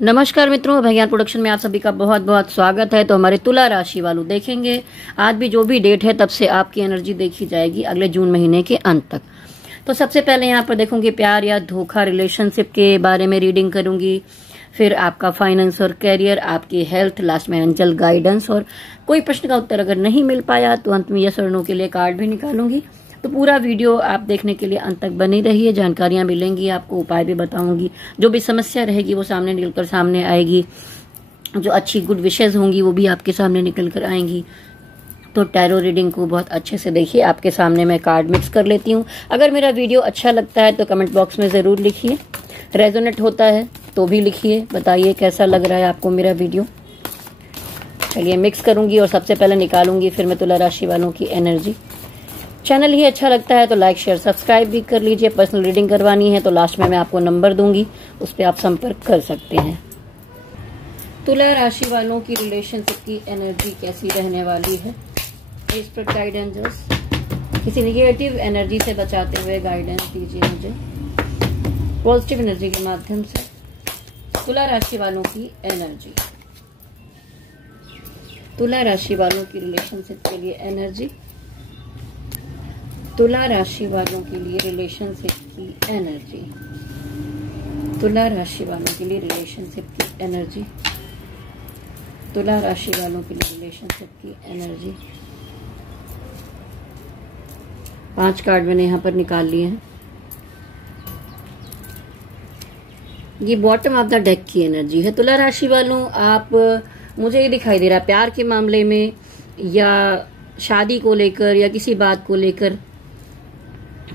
नमस्कार मित्रों, भैया प्रोडक्शन में आप सभी का बहुत बहुत स्वागत है। तो हमारे तुला राशि वालों देखेंगे आज भी जो भी डेट है तब से आपकी एनर्जी देखी जाएगी अगले जून महीने के अंत तक। तो सबसे पहले यहाँ पर देखूंगी प्यार या धोखा, रिलेशनशिप के बारे में रीडिंग करूंगी, फिर आपका फाइनेंस और कैरियर, आपकी हेल्थ, लास्ट में एंजल गाइडेंस और कोई प्रश्न का उत्तर अगर नहीं मिल पाया तो अंत में यस और नो के लिए कार्ड भी निकालूंगी। तो पूरा वीडियो आप देखने के लिए अंत तक बनी रहिए, जानकारियां मिलेंगी, आपको उपाय भी बताऊंगी, जो भी समस्या रहेगी वो सामने निकलकर सामने आएगी, जो अच्छी गुड विशेष होंगी वो भी आपके सामने निकल कर आएंगी। तो टैरो रीडिंग को बहुत अच्छे से देखिए। आपके सामने मैं कार्ड मिक्स कर लेती हूँ। अगर मेरा वीडियो अच्छा लगता है तो कमेंट बॉक्स में जरूर लिखिए, रेजोनेट होता है तो भी लिखिए, बताइए कैसा लग रहा है आपको मेरा वीडियो। चलिए मिक्स करूंगी और सबसे पहले निकालूंगी फिर मैं तुला राशि वालों की एनर्जी। चैनल ही अच्छा लगता है तो लाइक शेयर सब्सक्राइब भी कर लीजिए। पर्सनल रीडिंग करवानी है तो लास्ट में मैं आपको नंबर दूंगी, उस पर आप संपर्क कर सकते हैं। तुला राशि वालों की रिलेशनशिप की एनर्जी कैसी रहने वाली है, स्पिरिट गाइडेंस किसी निगेटिव एनर्जी से बचाते हुए गाइडेंस दीजिए मुझे पॉजिटिव एनर्जी के माध्यम से। तुला राशि वालों की एनर्जी, तुला राशि वालों की रिलेशनशिप के लिए एनर्जी, तुला राशि वालों के लिए रिलेशनशिप की एनर्जी, तुला राशि वालों के लिए रिलेशनशिप की एनर्जी, तुला राशि वालों के लिए रिलेशनशिप की एनर्जी। 5 कार्ड मैंने यहाँ पर निकाल लिए हैं। ये बॉटम ऑफ द डेक की एनर्जी है। तुला राशि वालों, आप मुझे ये दिखाई दे रहा है प्यार के मामले में या शादी को लेकर या किसी बात को लेकर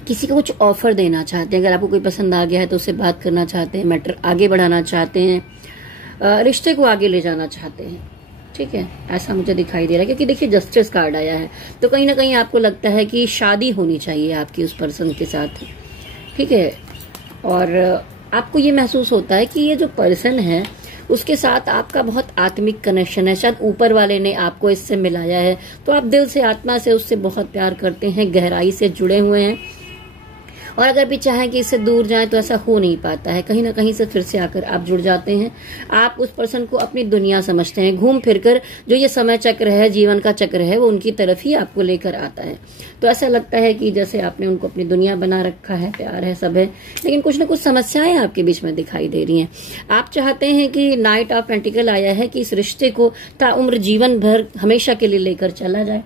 किसी को कुछ ऑफर देना चाहते हैं। अगर आपको कोई पसंद आ गया है तो उससे बात करना चाहते हैं, मैटर आगे बढ़ाना चाहते हैं, रिश्ते को आगे ले जाना चाहते हैं। ठीक है, ऐसा मुझे दिखाई दे रहा है क्योंकि देखिए जस्टिस कार्ड आया है। तो कहीं ना कहीं आपको लगता है कि शादी होनी चाहिए आपकी उस पर्सन के साथ। ठीक है, और आपको ये महसूस होता है कि ये जो पर्सन है उसके साथ आपका बहुत आत्मिक कनेक्शन है। शायद ऊपर वाले ने आपको इससे मिलाया है तो आप दिल से, आत्मा से उससे बहुत प्यार करते हैं, गहराई से जुड़े हुए हैं। और अगर भी चाहें कि इससे दूर जाएं तो ऐसा हो नहीं पाता है। कहीं ना कहीं से फिर से आकर आप जुड़ जाते हैं। आप उस पर्सन को अपनी दुनिया समझते हैं। घूम फिरकर जो ये समय चक्र है, जीवन का चक्र है, वो उनकी तरफ ही आपको लेकर आता है। तो ऐसा लगता है कि जैसे आपने उनको अपनी दुनिया बना रखा है, प्यार है, सब है, लेकिन कुछ ना कुछ समस्याएं आपके बीच में दिखाई दे रही हैं। आप चाहते हैं कि नाइट ऑफ पेंटिकल आया है कि इस रिश्ते को ताउम्र जीवन भर हमेशा के लिए लेकर चला जाए।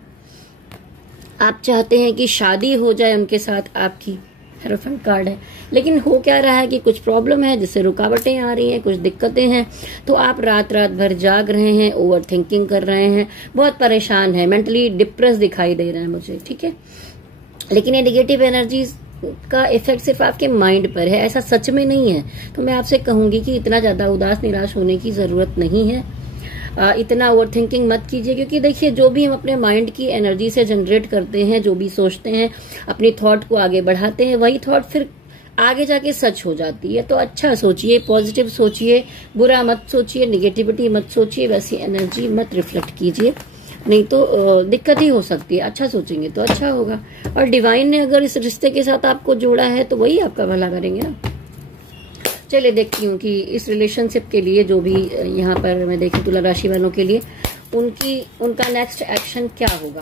आप चाहते हैं कि शादी हो जाए उनके साथ आपकी, हेरोफेंट कार्ड है। लेकिन हो क्या रहा है कि कुछ प्रॉब्लम है जिससे रुकावटें आ रही हैं, कुछ दिक्कतें हैं। तो आप रात रात भर जाग रहे हैं, ओवर थिंकिंग कर रहे हैं, बहुत परेशान है, मेंटली डिप्रेस दिखाई दे रहा है मुझे। ठीक है, लेकिन ये नेगेटिव एनर्जी का इफेक्ट सिर्फ आपके माइंड पर है, ऐसा सच में नहीं है। तो मैं आपसे कहूंगी कि इतना ज्यादा उदास निराश होने की जरूरत नहीं है। इतना ओवर थिंकिंग मत कीजिए, क्योंकि देखिए जो भी हम अपने माइंड की एनर्जी से जनरेट करते हैं, जो भी सोचते हैं, अपनी थॉट को आगे बढ़ाते हैं, वही थॉट फिर आगे जाके सच हो जाती है। तो अच्छा सोचिए, पॉजिटिव सोचिए, बुरा मत सोचिए, निगेटिविटी मत सोचिए, वैसी एनर्जी मत रिफ्लेक्ट कीजिए, नहीं तो दिक्कत ही हो सकती है। अच्छा सोचेंगे तो अच्छा होगा। और डिवाइन ने अगर इस रिश्ते के साथ आपको जोड़ा है तो वही आपका भला करेंगे ना। चलिए देखती हूँ कि इस रिलेशनशिप के लिए जो भी यहाँ पर मैं देखी तुला राशि वालों के लिए उनका नेक्स्ट एक्शन क्या होगा।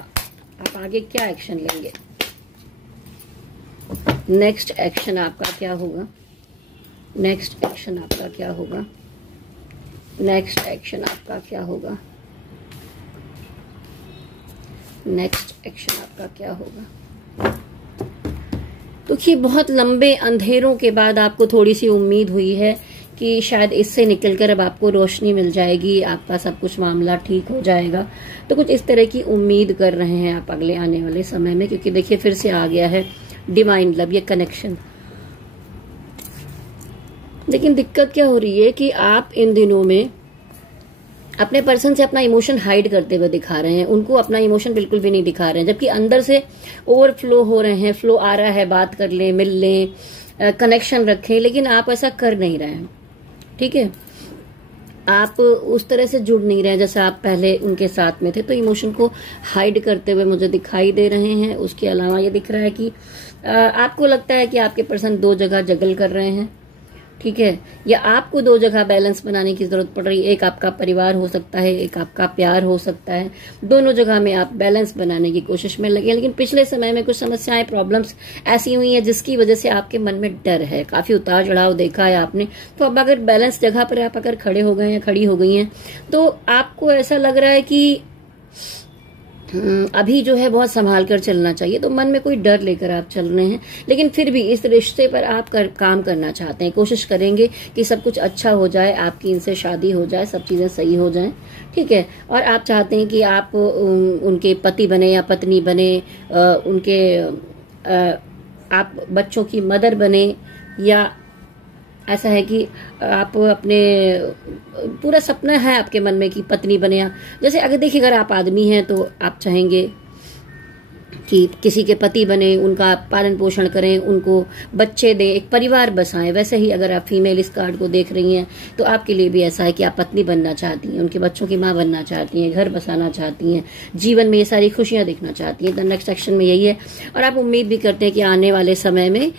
आप आगे क्या एक्शन लेंगे, नेक्स्ट एक्शन आपका क्या होगा, नेक्स्ट एक्शन आपका क्या होगा, नेक्स्ट एक्शन आपका क्या होगा, नेक्स्ट एक्शन आपका क्या होगा। देखिए बहुत लंबे अंधेरों के बाद आपको थोड़ी सी उम्मीद हुई है कि शायद इससे निकलकर अब आपको रोशनी मिल जाएगी, आपका सब कुछ मामला ठीक हो जाएगा। तो कुछ इस तरह की उम्मीद कर रहे हैं आप अगले आने वाले समय में, क्योंकि देखिए फिर से आ गया है डिवाइन लव, ये कनेक्शन। लेकिन दिक्कत क्या हो रही है कि आप इन दिनों में अपने पर्सन से अपना इमोशन हाइड करते हुए दिखा रहे हैं, उनको अपना इमोशन बिल्कुल भी नहीं दिखा रहे हैं, जबकि अंदर से ओवरफ्लो हो रहे हैं, फ्लो आ रहा है, बात कर लें, मिल लें, कनेक्शन रखें, लेकिन आप ऐसा कर नहीं रहे हैं। ठीक है, आप उस तरह से जुड़ नहीं रहे जैसे आप पहले उनके साथ में थे। तो इमोशन को हाइड करते हुए मुझे दिखाई दे रहे हैं। उसके अलावा ये दिख रहा है कि आपको लगता है कि आपके पर्सन 2 जगह जगल कर रहे हैं। ठीक है, या आपको दो जगह बैलेंस बनाने की जरूरत पड़ रही है। एक आपका परिवार हो सकता है, एक आपका प्यार हो सकता है। दोनों जगह में आप बैलेंस बनाने की कोशिश में लगे, लेकिन पिछले समय में कुछ समस्याएं, प्रॉब्लम्स ऐसी हुई है जिसकी वजह से आपके मन में डर है, काफी उतार चढ़ाव देखा है आपने। तो अब अगर बैलेंस जगह पर आप अगर खड़े हो गए हैं, खड़ी हो गई हैं, तो आपको ऐसा लग रहा है कि अभी जो है बहुत संभाल कर चलना चाहिए। तो मन में कोई डर लेकर आप चल रहे हैं, लेकिन फिर भी इस रिश्ते पर आप काम करना चाहते हैं, कोशिश करेंगे कि सब कुछ अच्छा हो जाए, आपकी इनसे शादी हो जाए, सब चीजें सही हो जाएं, ठीक है। और आप चाहते हैं कि आप उनके पति बने या पत्नी बने, आप बच्चों की मदर बने, या ऐसा है कि आप अपने पूरा सपना है आपके मन में कि पत्नी बने। जैसे अगर देखिए, अगर आप आदमी हैं तो आप चाहेंगे कि किसी के पति बने, उनका पालन पोषण करें, उनको बच्चे दें, एक परिवार बसाएं। वैसे ही अगर आप फीमेल इस कार्ड को देख रही हैं तो आपके लिए भी ऐसा है कि आप पत्नी बनना चाहती हैं, उनके बच्चों की माँ बनना चाहती हैं, घर बसाना चाहती हैं, जीवन में ये सारी खुशियां देखना चाहती हैं। तो नेक्स्ट सेक्शन में यही है। और आप उम्मीद भी करते हैं कि आने वाले समय में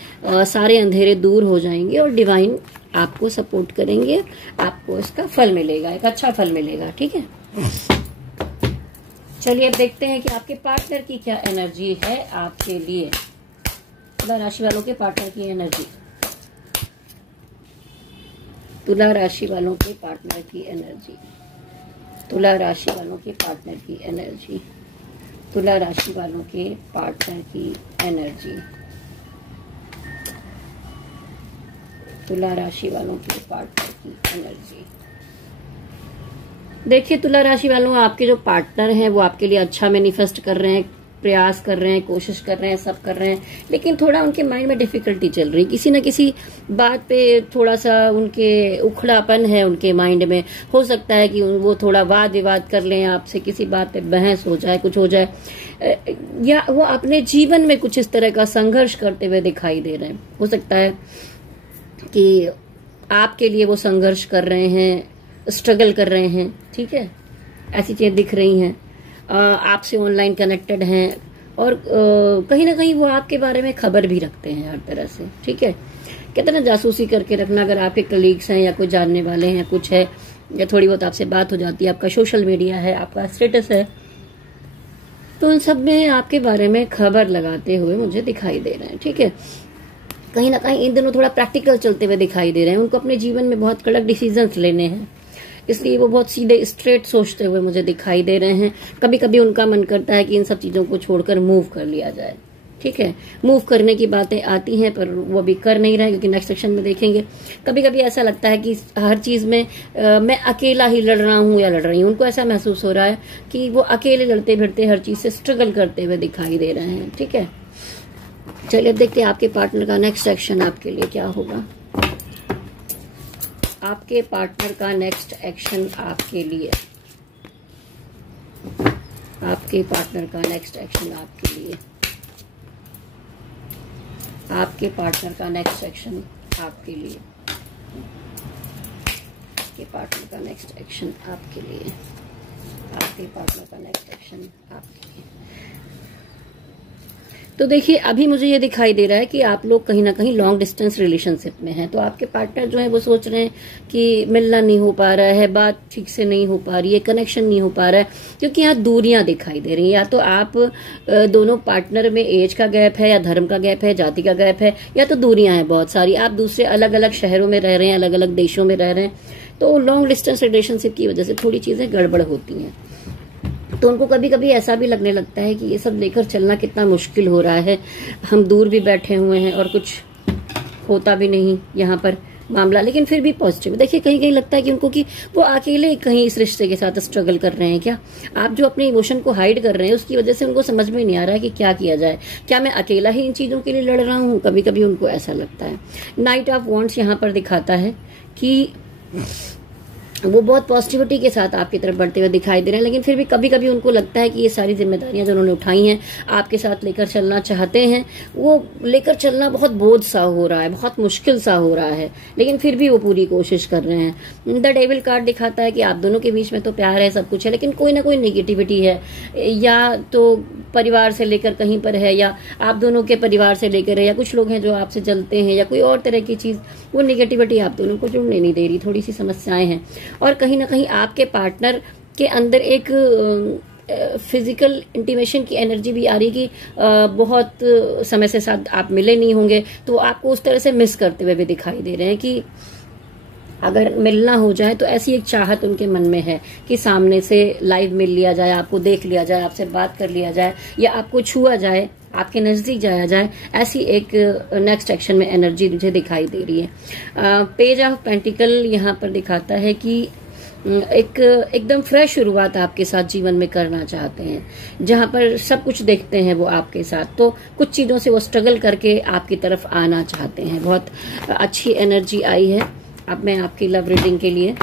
सारे अंधेरे दूर हो जाएंगे और डिवाइन आपको सपोर्ट करेंगे, आपको इसका फल मिलेगा, एक अच्छा फल मिलेगा, ठीक है। चलिए अब देखते हैं कि आपके पार्टनर की क्या एनर्जी है आपके लिए। तुला राशि वालों के पार्टनर की एनर्जी, तुला राशि वालों के पार्टनर की एनर्जी, तुला राशि वालों के पार्टनर की एनर्जी, तुला राशि वालों के पार्टनर की एनर्जी, तुला राशि वालों के पार्टनर की एनर्जी। देखिए तुला राशि वालों, आपके जो पार्टनर हैं वो आपके लिए अच्छा मैनिफेस्ट कर रहे हैं, प्रयास कर रहे हैं, कोशिश कर रहे हैं, सब कर रहे हैं, लेकिन थोड़ा उनके माइंड में डिफिकल्टी चल रही है। किसी न किसी बात पे थोड़ा सा उनके उखड़ापन है उनके माइंड में। हो सकता है कि वो थोड़ा वाद विवाद कर लें आपसे, किसी बात पे बहस हो जाए, कुछ हो जाए, या वो अपने जीवन में कुछ इस तरह का संघर्ष करते हुए दिखाई दे रहे हैं। हो सकता है कि आपके लिए वो संघर्ष कर रहे हैं, स्ट्रगल कर रहे हैं, ठीक है, ऐसी चीजें दिख रही हैं। आपसे ऑनलाइन कनेक्टेड हैं और कहीं ना कहीं वो आपके बारे में खबर भी रखते हैं हर तरह से, ठीक है। कहते ना जासूसी करके रखना। अगर आपके कलीग्स हैं या कोई जानने वाले हैं, कुछ है, या थोड़ी बहुत आपसे बात हो जाती है, आपका सोशल मीडिया है, आपका स्टेटस है, तो उन सब में आपके बारे में खबर लगाते हुए मुझे दिखाई दे रहे हैं, ठीक है। कहीं ना कहीं इन दिनों थोड़ा प्रैक्टिकल चलते हुए दिखाई दे रहे हैं। उनको अपने जीवन में बहुत कड़क डिसीजंस लेने हैं, इसलिए वो बहुत सीधे स्ट्रेट सोचते हुए मुझे दिखाई दे रहे हैं। कभी कभी उनका मन करता है कि इन सब चीजों को छोड़कर मूव कर लिया जाए, ठीक है। मूव करने की बातें आती हैं पर वो अभी कर नहीं रहे, क्योंकि नेक्स्ट सेक्शन में देखेंगे। कभी कभी ऐसा लगता है कि हर चीज में मैं अकेला ही लड़ रहा हूं या लड़ रही हूं। उनको ऐसा महसूस हो रहा है कि वो अकेले लड़ते भिड़ते हर चीज से स्ट्रगल करते हुए दिखाई दे रहे हैं, ठीक है। चलिए अब देखते हैं आपके पार्टनर का नेक्स्ट सेक्शन आपके लिए क्या होगा। आपके पार्टनर का नेक्स्ट एक्शन आपके लिए, आपके पार्टनर का नेक्स्ट एक्शन आपके लिए, आपके पार्टनर का नेक्स्ट एक्शन आपके लिए, आपके पार्टनर का नेक्स्ट एक्शन आपके लिए, आपके पार्टनर का नेक्स्ट एक्शन आपके लिए। तो देखिए अभी मुझे ये दिखाई दे रहा है कि आप लोग कहीं ना कहीं लॉन्ग डिस्टेंस रिलेशनशिप में हैं। तो आपके पार्टनर जो है वो सोच रहे हैं कि मिलना नहीं हो पा रहा है, बात ठीक से नहीं हो पा रही है, कनेक्शन नहीं हो पा रहा है, क्योंकि यहाँ दूरियां दिखाई दे रही हैं। या तो आप दोनों पार्टनर में एज का गैप है, या धर्म का गैप है, जाति का गैप है, या तो दूरियां हैं बहुत सारी। आप दूसरे अलग अलग शहरों में रह रहे हैं, अलग अलग देशों में रह रहे हैं। तो लॉन्ग डिस्टेंस रिलेशनशिप की वजह से थोड़ी चीजें गड़बड़ होती हैं। तो उनको कभी कभी ऐसा भी लगने लगता है कि ये सब लेकर चलना कितना मुश्किल हो रहा है, हम दूर भी बैठे हुए हैं और कुछ होता भी नहीं यहाँ पर मामला, लेकिन फिर भी पॉजिटिव। देखिए कहीं कहीं लगता है कि उनको कि वो अकेले कहीं इस रिश्ते के साथ स्ट्रगल कर रहे हैं क्या। आप जो अपने इमोशन को हाइड कर रहे हैं उसकी वजह से उनको समझ में नहीं आ रहा है कि क्या किया जाए, क्या मैं अकेला ही इन चीजों के लिए लड़ रहा हूँ। कभी कभी उनको ऐसा लगता है। नाइट ऑफ वॉन्ड्स यहाँ पर दिखाता है कि वो बहुत पॉजिटिविटी के साथ आपकी तरफ बढ़ते हुए दिखाई दे रहे हैं, लेकिन फिर भी कभी कभी उनको लगता है कि ये सारी जिम्मेदारियां जो उन्होंने उठाई हैं आपके साथ लेकर चलना चाहते हैं, वो लेकर चलना बहुत बोझ सा हो रहा है, बहुत मुश्किल सा हो रहा है, लेकिन फिर भी वो पूरी कोशिश कर रहे हैं। द डेविल कार्ड दिखाता है कि आप दोनों के बीच में तो प्यार है, सब कुछ है, लेकिन कोई ना कोई नेगेटिविटी है, या तो परिवार से लेकर कहीं पर है, या आप दोनों के परिवार से लेकर है, या कुछ लोग हैं जो आपसे जलते हैं, या कोई और तरह की चीज, वो नेगेटिविटी आप दोनों को जुड़ने नहीं दे रही, थोड़ी सी समस्याएं हैं। और कहीं ना कहीं आपके पार्टनर के अंदर एक फिजिकल इंटीमेशन की एनर्जी भी आ रही कि बहुत समय से साथ आप मिले नहीं होंगे, तो आपको उस तरह से मिस करते हुए भी दिखाई दे रहे हैं कि अगर मिलना हो जाए तो ऐसी एक चाहत उनके मन में है कि सामने से लाइव मिल लिया जाए, आपको देख लिया जाए, आपसे बात कर लिया जाए, या आपको छुआ जाए, आपके नजदीक जाया जाए, ऐसी एक नेक्स्ट एक्शन में एनर्जी मुझे दिखाई दे रही है। पेज ऑफ पेंटिकल यहाँ पर दिखाता है कि एकदम फ्रेश शुरुआत आपके साथ जीवन में करना चाहते हैं, जहां पर सब कुछ देखते हैं वो आपके साथ, तो कुछ चीजों से वो स्ट्रगल करके आपकी तरफ आना चाहते हैं। बहुत अच्छी एनर्जी आई है अब मैं आपकी लव रीडिंग के लिए,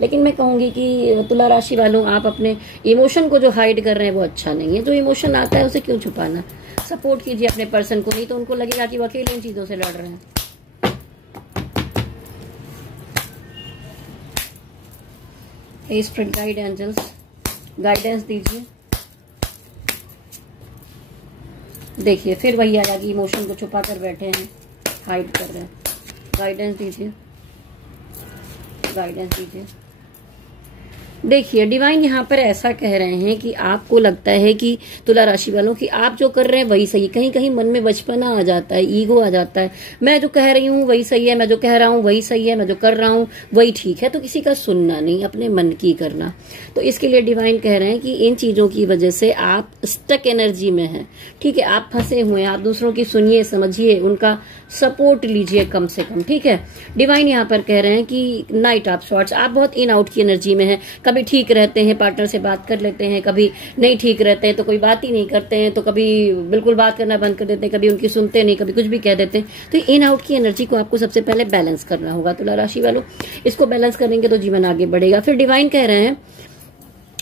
लेकिन मैं कहूंगी कि तुला राशि वालों, आप अपने इमोशन को जो हाइड कर रहे हैं वो अच्छा नहीं है। जो इमोशन आता है उसे क्यों छुपाना, सपोर्ट कीजिए अपने पर्सन को, नहीं तो उनको लगेगा कि वो अकेले इन चीजों से लड़ रहे हैं। स्पिरिट गाइड एंजल्स गाइडेंस दीजिए। देखिए फिर वही आया कि इमोशन को छुपा कर बैठे हैं, हाइड कर रहे हैं। गाइडेंस दीजिए, गाइडेंस दीजिए। देखिए डिवाइन यहाँ पर ऐसा कह रहे हैं कि आपको लगता है कि तुला राशि वालों कि आप जो कर रहे हैं वही सही, कहीं कहीं मन में बचपना आ जाता है, ईगो आ जाता है, मैं जो कह रही हूँ वही सही है, मैं जो कह रहा हूँ वही सही है, मैं जो कर रहा हूँ वही ठीक है, तो किसी का सुनना नहीं, अपने मन की करना। तो इसके लिए डिवाइन कह रहे हैं कि इन चीजों की वजह से आप स्टक एनर्जी में हैं, ठीक है, आप फंसे हुए हैं, आप दूसरों की सुनिए, समझिए, उनका सपोर्ट लीजिए कम से कम, ठीक है। डिवाइन यहाँ पर कह रहे हैं कि नाइट ऑफ सॉर्ट्स, आप बहुत इन आउट की एनर्जी में हैं, कभी ठीक रहते हैं, पार्टनर से बात कर लेते हैं, कभी नहीं ठीक रहते हैं तो कोई बात ही नहीं करते हैं, तो कभी बिल्कुल बात करना बंद कर देते हैं, कभी उनकी सुनते नहीं, कभी कुछ भी कह देते हैं। तो इन आउट की एनर्जी को आपको सबसे पहले बैलेंस करना होगा तुला राशि वालों, इसको बैलेंस करेंगे तो जीवन आगे बढ़ेगा। फिर डिवाइन कह रहे हैं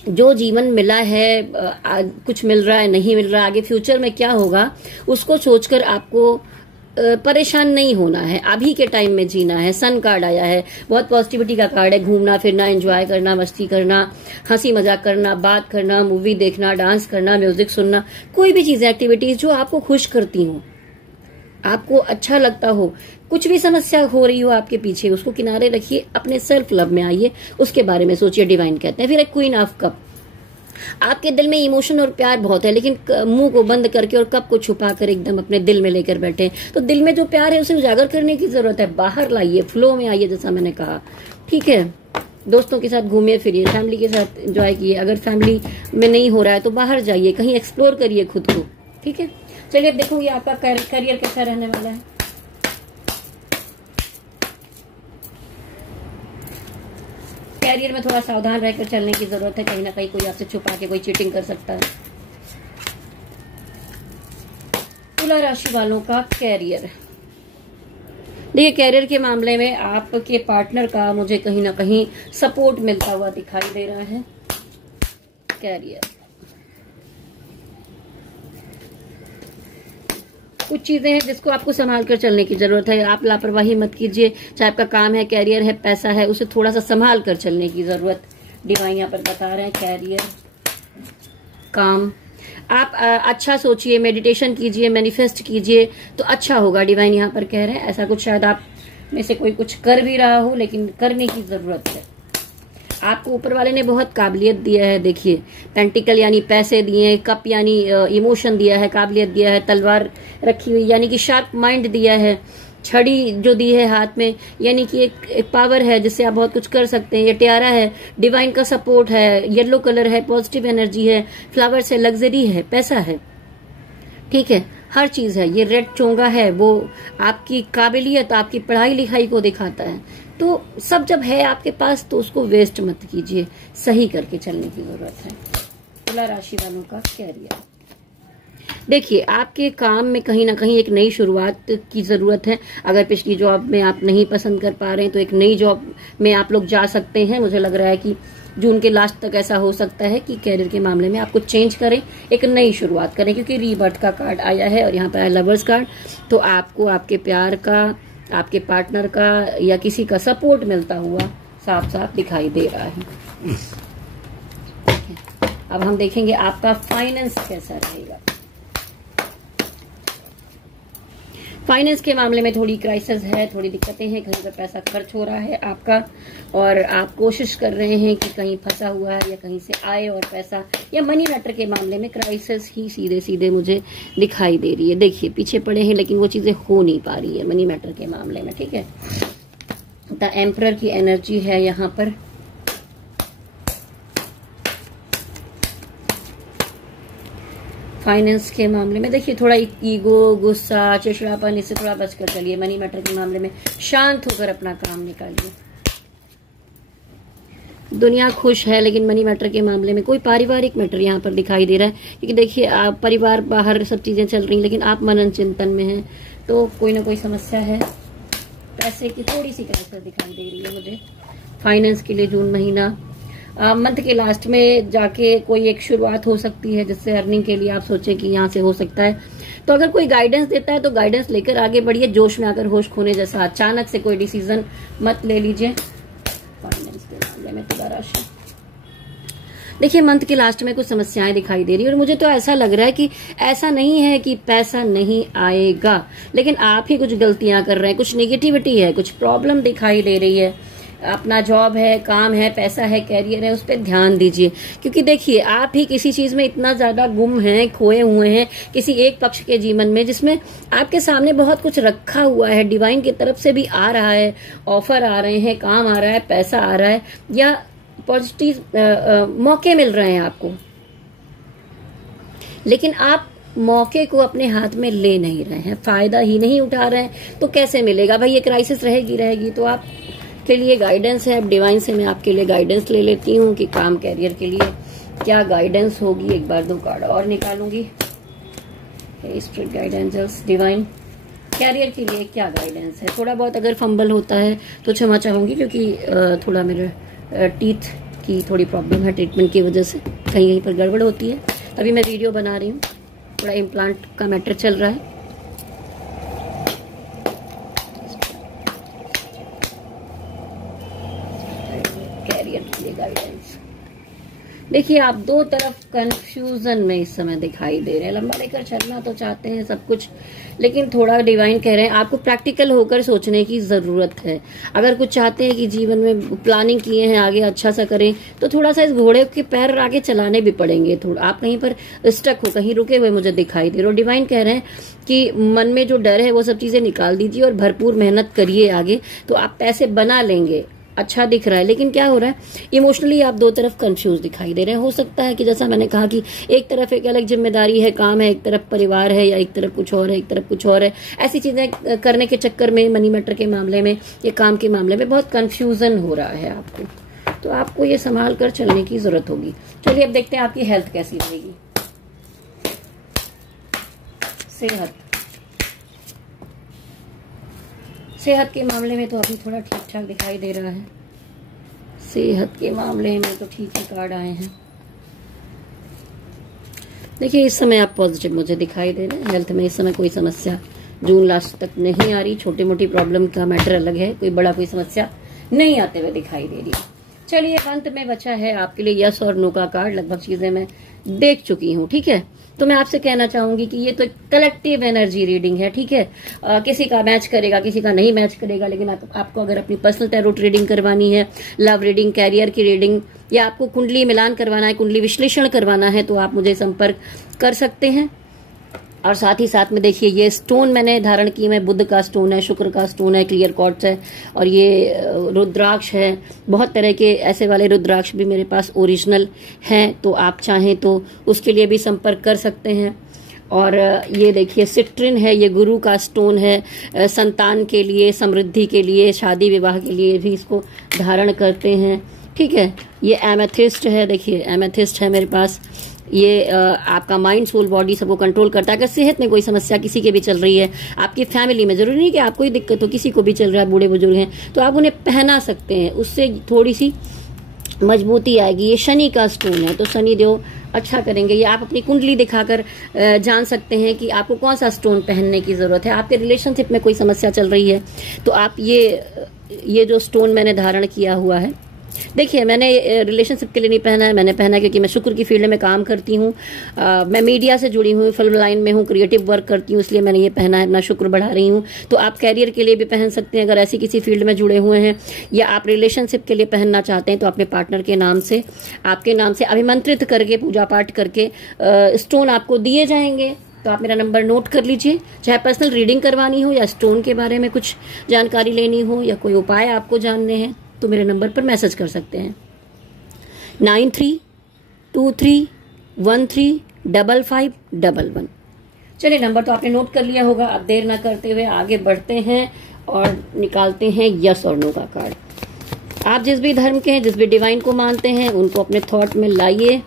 जो जीवन मिला है, कुछ मिल रहा है, नहीं मिल रहा, आगे फ्यूचर में क्या होगा उसको सोचकर आपको परेशान नहीं होना है, अभी के टाइम में जीना है। सन कार्ड आया है, बहुत पॉजिटिविटी का कार्ड है, घूमना फिरना, एंजॉय करना, मस्ती करना, हंसी मजाक करना, बात करना, मूवी देखना, डांस करना, म्यूजिक सुनना, कोई भी चीज, एक्टिविटीज जो आपको खुश करती हो, आपको अच्छा लगता हो। कुछ भी समस्या हो रही हो आपके पीछे, उसको किनारे रखिए, अपने सेल्फ लव में आइए, उसके बारे में सोचिए। डिवाइन कहते हैं। फिर एक क्वीन ऑफ कप, आपके दिल में इमोशन और प्यार बहुत है, लेकिन मुंह को बंद करके और कप को छुपा कर एकदम अपने दिल में लेकर बैठे हैं। तो दिल में जो प्यार है उसे उजागर करने की जरूरत है, बाहर लाइए, फ्लो में आइए, जैसा मैंने कहा, ठीक है। दोस्तों के साथ घूमिए फिरिए, फैमिली के साथ एंजॉय कीजिए, अगर फैमिली में नहीं हो रहा है तो बाहर जाइए, कहीं एक्सप्लोर करिए खुद को, ठीक है। चलिए अब देखूंगी आपका करियर कैसा रहने वाला है। कैरियर में थोड़ा सावधान रहकर चलने की जरूरत है, कहीं ना कहीं कोई आपसे छुपा के कोई चीटिंग कर सकता है। तुला राशि वालों का कैरियर, देखिए कैरियर के मामले में आपके पार्टनर का मुझे कहीं ना कहीं सपोर्ट मिलता हुआ दिखाई दे रहा है। कैरियर, कुछ चीजें हैं जिसको आपको संभाल कर चलने की जरूरत है, आप लापरवाही मत कीजिए, चाहे आपका काम है, कैरियर है, पैसा है, उसे थोड़ा सा संभाल कर चलने की जरूरत डिवाइन यहाँ पर बता रहे हैं। कैरियर, काम, आप अच्छा सोचिए, मेडिटेशन कीजिए, मैनिफेस्ट कीजिए तो अच्छा होगा, डिवाइन यहाँ पर कह रहे हैं। ऐसा कुछ शायद आप में से कोई कुछ कर भी रहा हो, लेकिन करने की जरूरत है। आपको ऊपर वाले ने बहुत काबिलियत दिया है, देखिए पेंटिकल यानी पैसे दिए, कप यानी इमोशन दिया है, काबिलियत दिया है, तलवार रखी हुई यानी कि शार्प माइंड दिया है, छड़ी जो दी है हाथ में यानी कि एक पावर है जिससे आप बहुत कुछ कर सकते हैं। ये टियारा है, डिवाइन का सपोर्ट है, येलो कलर है, पॉजिटिव एनर्जी है, फ्लावर्स है, लग्जरी है, पैसा है, ठीक है, हर चीज है। ये रेड चोंगा है, वो आपकी काबिलियत, आपकी पढ़ाई लिखाई को दिखाता है। तो सब जब है आपके पास तो उसको वेस्ट मत कीजिए, सही करके चलने की जरूरत है। तुला राशि वालों का कैरियर, देखिए, आपके काम में कहीं ना कहीं एक नई शुरुआत की जरूरत है। अगर पिछली जॉब में आप नहीं पसंद कर पा रहे हैं तो एक नई जॉब में आप लोग जा सकते हैं। मुझे लग रहा है कि जून के लास्ट तक ऐसा हो सकता है कि कैरियर के मामले में आपको चेंज करें, एक नई शुरुआत करें, क्योंकि रीबर्थ का कार्ड आया है और यहाँ पर आया लवर्स कार्ड। तो आपको आपके प्यार का, आपके पार्टनर का या किसी का सपोर्ट मिलता हुआ साफ साफ दिखाई दे रहा है। अब हम देखेंगे आपका फाइनेंस कैसा रहेगा। फाइनेंस के मामले में थोड़ी क्राइसिस है, थोड़ी दिक्कतें हैं, कहीं पर पैसा खर्च हो रहा है आपका और आप कोशिश कर रहे हैं कि कहीं फंसा हुआ है या कहीं से आए और पैसा, या मनी मैटर के मामले में क्राइसिस ही सीधे सीधे मुझे दिखाई दे रही है। देखिए, पीछे पड़े हैं लेकिन वो चीजें हो नहीं पा रही है मनी मैटर के मामले में। ठीक है, द एम्परर की एनर्जी है यहाँ पर। फाइनेंस के मामले में देखिए, थोड़ा ईगो, गुस्सा, चिड़चिड़ापन, इससे थोड़ा बचकर चलिए। मनी मैटर के मामले में शांत होकर अपना काम निकालिए। दुनिया खुश है लेकिन मनी मैटर के मामले में कोई पारिवारिक मैटर यहाँ पर दिखाई दे रहा है, क्योंकि देखिए आप परिवार बाहर सब चीजें चल रही लेकिन आप मनन चिंतन में हैं, तो कोई ना कोई समस्या है। पैसे की थोड़ी सी क्राइसिस दिखाई दे रही है मुझे फाइनेंस के लिए जून महीना। मंथ के लास्ट में जाके कोई एक शुरुआत हो सकती है जिससे अर्निंग के लिए आप सोचें कि यहाँ से हो सकता है। तो अगर कोई गाइडेंस देता है तो गाइडेंस लेकर आगे बढ़िए। जोश में आकर होश खोने जैसा अचानक से कोई डिसीजन मत ले लीजिए। फाइनेंस के मामले में तुला राशि, देखिए मंथ के लास्ट में कुछ समस्याएं दिखाई दे रही है और मुझे तो ऐसा लग रहा है कि ऐसा नहीं है कि पैसा नहीं आएगा, लेकिन आप ही कुछ गलतियां कर रहे हैं, कुछ नेगेटिविटी है, कुछ प्रॉब्लम दिखाई दे रही है। अपना जॉब है, काम है, पैसा है, कैरियर है, उस पर ध्यान दीजिए, क्योंकि देखिए आप ही किसी चीज में इतना ज्यादा गुम हैं, खोए हुए हैं किसी एक पक्ष के जीवन में, जिसमें आपके सामने बहुत कुछ रखा हुआ है, डिवाइन की तरफ से भी आ रहा है, ऑफर आ रहे हैं, काम आ रहा है, पैसा आ रहा है, या पॉजिटिव मौके मिल रहे हैं आपको, लेकिन आप मौके को अपने हाथ में ले नहीं रहे हैं, फायदा ही नहीं उठा रहे हैं, तो कैसे मिलेगा भाई। ये क्राइसिस रहेगी। तो आप के लिए गाइडेंस है, अब डिवाइन से मैं आपके लिए गाइडेंस ले लेती हूँ कि काम कैरियर के लिए क्या गाइडेंस होगी। एक बार 2 कार्ड और निकालूंगी। Spirit guide angels, divine, career के लिए क्या गाइडेंस है। थोड़ा बहुत अगर फंबल होता है तो क्षमा चाहूंगी, क्योंकि थोड़ा मेरे टीथ की थोड़ी प्रॉब्लम है, ट्रीटमेंट की वजह से कहीं पर गड़बड़ होती है। तभी मैं वीडियो बना रही हूँ, थोड़ा इम्प्लांट का मैटर चल रहा है। गाइडेंस, देखिए आप दो तरफ कंफ्यूजन में इस समय दिखाई दे रहे हैं। लंबा लेकर चलना तो चाहते हैं सब कुछ, लेकिन थोड़ा डिवाइन कह रहे हैं आपको प्रैक्टिकल होकर सोचने की जरूरत है। अगर कुछ चाहते हैं कि जीवन में प्लानिंग किए हैं आगे अच्छा सा करें, तो थोड़ा सा इस घोड़े के पैर आगे चलाने भी पड़ेंगे। थोड़ा आप कहीं पर स्टक हो, कहीं रुके हुए मुझे दिखाई दे रहे हो। डिवाइन कह रहे हैं कि मन में जो डर है वो सब चीजें निकाल दीजिए और भरपूर मेहनत करिए आगे, तो आप पैसे बना लेंगे। अच्छा दिख रहा है, लेकिन क्या हो रहा है, इमोशनली आप दो तरफ कंफ्यूज दिखाई दे रहे हैं। हो सकता है कि जैसा मैंने कहा कि एक तरफ एक अलग जिम्मेदारी है, काम है, एक तरफ परिवार है, या एक तरफ कुछ और है, एक तरफ कुछ और है। ऐसी चीजें करने के चक्कर में मनी मैटर के मामले में या काम के मामले में बहुत कंफ्यूजन हो रहा है आपको, तो आपको ये संभाल कर चलने की जरूरत होगी। चलिए अब देखते हैं आपकी हेल्थ कैसी रहेगी। सेहत के मामले में तो अभी थोड़ा ठीक ठाक दिखाई दे रहा है। सेहत के मामले में तो ठीक ही कार्ड आए हैं। देखिए इस समय आप पॉजिटिव मुझे दिखाई दे रहे हैं। हेल्थ में इस समय कोई समस्या जून लास्ट तक नहीं आ रही। छोटी मोटी प्रॉब्लम का मैटर अलग है, कोई बड़ा कोई समस्या नहीं आते हुए दिखाई दे रही। चलिए अंत में बचा है आपके लिए यस और नो का कार्ड। लगभग चीजें मैं देख चुकी हूँ, ठीक है। तो मैं आपसे कहना चाहूंगी कि ये तो कलेक्टिव एनर्जी रीडिंग है, ठीक है। किसी का मैच करेगा, किसी का नहीं मैच करेगा, लेकिन आपको अगर अपनी पर्सनल टैरोट रीडिंग करवानी है, लव रीडिंग, कैरियर की रीडिंग, या आपको कुंडली मिलान करवाना है, कुंडली विश्लेषण करवाना है, तो आप मुझे संपर्क कर सकते हैं। और साथ ही साथ में देखिए ये स्टोन मैंने धारण की, मैं बुध का स्टोन है, शुक्र का स्टोन है, क्लियर क्वार्ट्ज है, और ये रुद्राक्ष है। बहुत तरह के ऐसे वाले रुद्राक्ष भी मेरे पास ओरिजिनल हैं, तो आप चाहें तो उसके लिए भी संपर्क कर सकते हैं। और ये देखिए सिट्रिन है, ये गुरु का स्टोन है, संतान के लिए, समृद्धि के लिए, शादी विवाह के लिए भी इसको धारण करते हैं, ठीक है। ये एमेथिस्ट है, देखिए एमेथिस्ट है मेरे पास। ये आपका माइंड, सोल, बॉडी सबको कंट्रोल करता है। अगर सेहत में कोई समस्या किसी के भी चल रही है, आपकी फैमिली में, जरूरी नहीं कि आपको ही दिक्कत हो, किसी को भी चल रहा है, बूढ़े बुजुर्ग हैं, तो आप उन्हें पहना सकते हैं, उससे थोड़ी सी मजबूती आएगी। ये शनि का स्टोन है, तो शनि देव अच्छा करेंगे। ये आप अपनी कुंडली दिखाकर जान सकते हैं कि आपको कौन सा स्टोन पहनने की जरूरत है। आपके रिलेशनशिप में कोई समस्या चल रही है तो आप ये जो स्टोन मैंने धारण किया हुआ है, देखिए मैंने रिलेशनशिप के लिए नहीं पहना है, मैंने पहना क्योंकि मैं शुक्र की फील्ड में काम करती हूँ, मैं मीडिया से जुड़ी हुई, फिल्म लाइन में हूँ, क्रिएटिव वर्क करती हूँ, इसलिए मैंने ये पहना है, अपना शुक्र बढ़ा रही हूँ। तो आप कैरियर के लिए भी पहन सकते हैं, अगर ऐसी किसी फील्ड में जुड़े हुए हैं, या आप रिलेशनशिप के लिए पहनना चाहते हैं तो अपने पार्टनर के नाम से, आपके नाम से अभिमंत्रित करके, पूजा पाठ करके स्टोन आपको दिए जाएंगे। तो आप मेरा नंबर नोट कर लीजिए, चाहे पर्सनल रीडिंग करवानी हो या स्टोन के बारे में कुछ जानकारी लेनी हो या कोई उपाय आपको जानने हैं, तो मेरे नंबर पर मैसेज कर सकते हैं 9323135511। चलिए, नंबर तो आपने नोट कर लिया होगा। अब देर ना करते हुए आगे बढ़ते हैं और निकालते हैं यस और नो का कार्ड। आप जिस भी धर्म के हैं, जिस भी डिवाइन को मानते हैं, उनको अपने थॉट में लाइए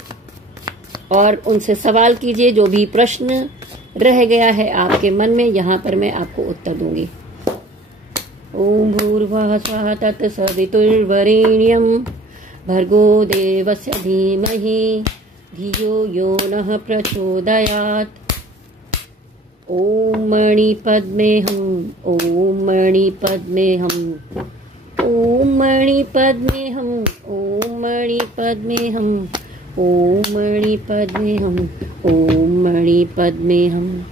और उनसे सवाल कीजिए। जो भी प्रश्न रह गया है आपके मन में, यहाँ पर मैं आपको उत्तर दूंगी। ओम भूर्भुवः स्वः तत्सवितुर्वरेण्यं भर्गो देवस्य धीमहि धियो यो नः प्रचोदयात्। ओम मणिपद्मेहम्, ओम मणिपद्मेहम्, ओम मणिपद्मेहम्, ओम मणिपद्मेहम्, ओम मणिपद्मेहम्, ओम मणिपद्मेहम्।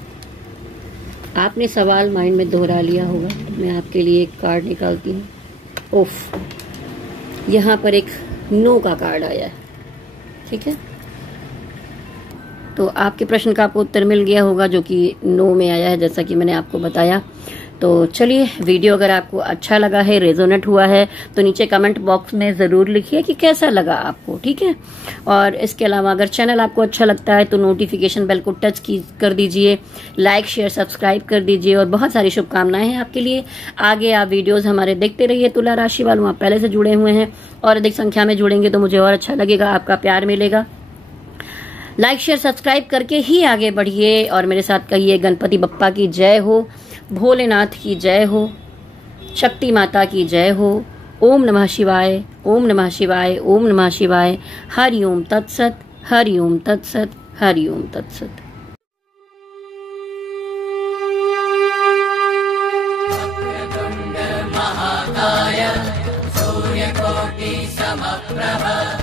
आपने सवाल माइंड में दोहरा लिया होगा, तो मैं आपके लिए एक कार्ड निकालती हूँ। ओफ, यहाँ पर एक नो का कार्ड आया है, ठीक है। तो आपके प्रश्न का आपको उत्तर मिल गया होगा, जो कि नो में आया है, जैसा कि मैंने आपको बताया। तो चलिए, वीडियो अगर आपको अच्छा लगा है, रेजोनेट हुआ है, तो नीचे कमेंट बॉक्स में जरूर लिखिए कि कैसा लगा आपको, ठीक है। और इसके अलावा अगर चैनल आपको अच्छा लगता है तो नोटिफिकेशन बेल को टच कर दीजिए, लाइक शेयर सब्सक्राइब कर दीजिए, और बहुत सारी शुभकामनाएं हैं आपके लिए। आगे आप वीडियोज हमारे देखते रहिए। तुला राशि वालों, आप पहले से जुड़े हुए हैं और अधिक संख्या में जुड़ेंगे तो मुझे और अच्छा लगेगा, आपका प्यार मिलेगा। लाइक शेयर सब्सक्राइब करके ही आगे बढ़िए और मेरे साथ कहिए गणपति बप्पा की जय हो, भोलेनाथ की जय हो, शक्ति माता की जय हो। ओम नमः शिवाय, ओम नमः शिवाय, ओम नमः शिवाय। हरि ओम तत्सत, हरि ओम तत्सत, हरि ओम तत्सत। महाकाय सूर्यकोटि समप्रभ